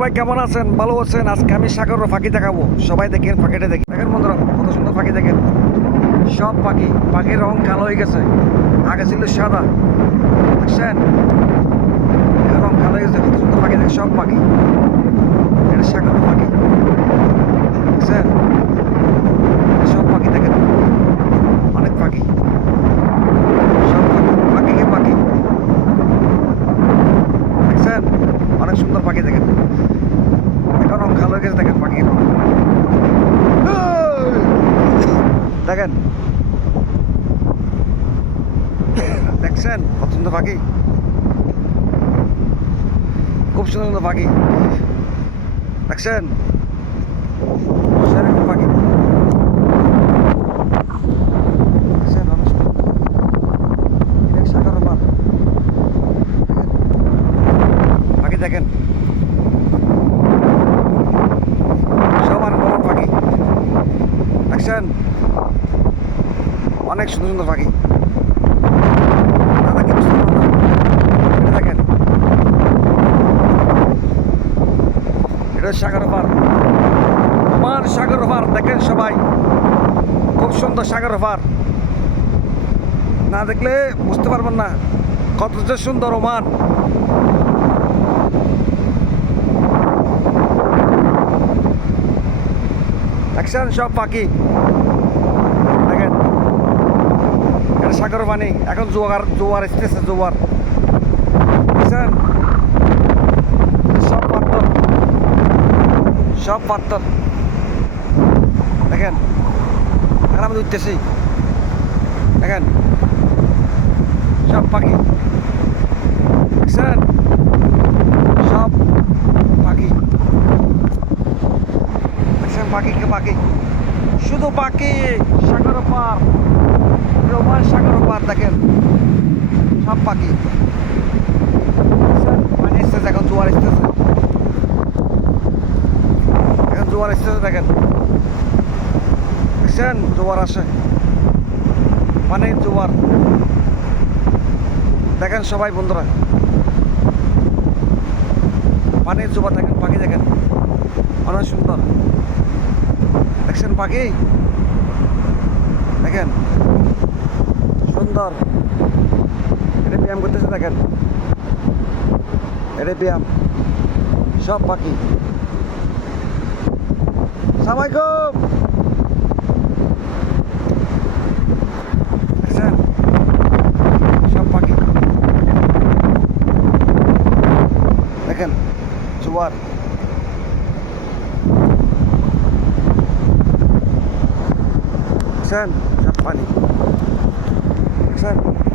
সবাই কেমন আছেন? ভালো আছেন? আজকে আমি সাগর ফাঁকি দেখাবো। সবাই দেখেন, ফাঁকিটা দেখেন। দেখেন বন্ধুরা, কত সুন্দর ফাঁকি দেখেন। সব পাখি পাখির রং কালো হয়ে গেছে। আগে ছিল সাদা। দেখছেন? রং কালো হয়ে গেছে, কত সুন্দর পাখি দেখেন, সব পাখি এটা সাগর পাখি দেখছেন সব পাখি দেখেন অনেক পাখি সব পাখি পাখিকে পাখি দেখছেন অনেক সুন্দর পাখি দেখেন এখন রং কালো গেছে দেখেন পাখি দেখেন। দেখছেন? কত সুন্দর পাখি খুব সুন্দর সুন্দর পাখি দেখছেন সেরকম পাখি দেখেন সব আনকমন পাখি দেখছেন অনেক সুন্দর সুন্দর পাখি। দেখেন। এটা সাগর পার। আমার সাগর পার, দেখেন সবাই। খুব সুন্দর সাগর পার। না দেখলে বুঝতে পারবেন না কত যে সুন্দর ওমান। দেখছেন সব পাখি? এটা সাগর পানি, এখন জোয়ার জোয়ার এসতেছে জোয়ার। দেখছেন সব পাথর। সব পাথর। দেখেন, এখন আমি উঠতেছি দেখেন, সব পাখি। দেখছেন সব পাখি। দেখছেন পাখিকে পাখি? শুধু পাখি সাগর পার দেখেন, সব পাখি? পানি এসতেছে এখন জোয়ার এসতেছে এখন জোয়ার এসতেছে দেখেন। দেখছেন? জোয়ার আসে। মানে জোয়ার। দেখেন সবাই বন্ধুরা। পানির জোয়ার, দেখেন পাখি, দেখেন। অনেক সুন্দর। দেখছেন পাখি? দেখেন। সুন্দর এটা ব্যায়াম করতেছে দেখেন এটা ব্যায়াম সব পাখি সালামালাইকুম দেখছেন সব পাখি দেখেন জোয়ার দেখছেন সব পানি দেখছেন